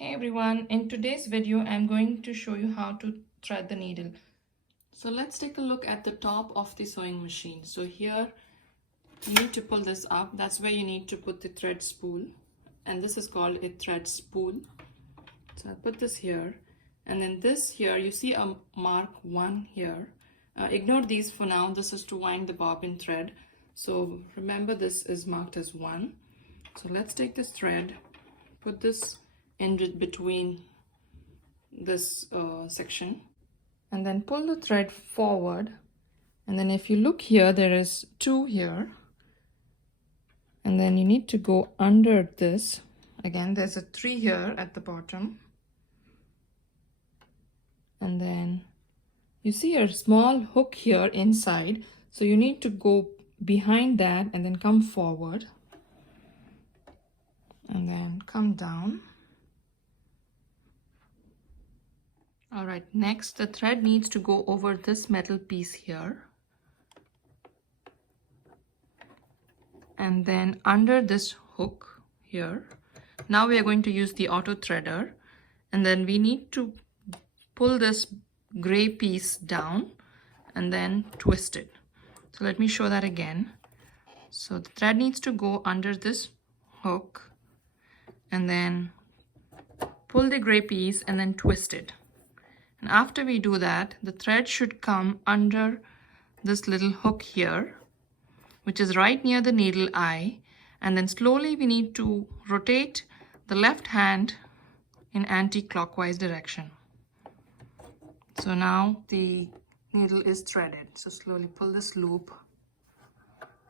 Hey everyone, in today's video I'm going to show you how to thread the needle. So let's take a look at the top of the sewing machine. So here you need to pull this up. That's where you need to put the thread spool, and this is called a thread spool. So I'll put this here, and then this here you see a mark 1 here. Ignore these for now. This is to wind the bobbin thread. So remember, this is marked as 1. So let's take this thread, put this in between this section, and then pull the thread forward. And then if you look here, there is 2 here, and then you need to go under this. Again, there's a 3 here at the bottom, and then you see a small hook here inside, so you need to go behind that and then come forward and then come down. All right, next the thread needs to go over this metal piece here, and then under this hook here. Now we are going to use the auto threader, and then we need to pull this gray piece down and then twist it. So let me show that again. So the thread needs to go under this hook and then pull the gray piece and then twist it. And after we do that, the thread should come under this little hook here, which is right near the needle eye, and then slowly we need to rotate the left hand in anti-clockwise direction. So now the needle is threaded. So slowly pull this loop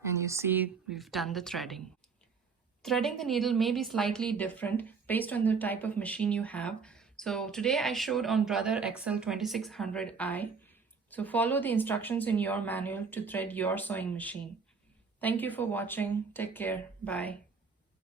and you see we've done the threading. Threading the needle may be slightly different based on the type of machine you have. So today I showed on Brother XL2600i. So follow the instructions in your manual to thread your sewing machine. Thank you for watching. Take care. Bye.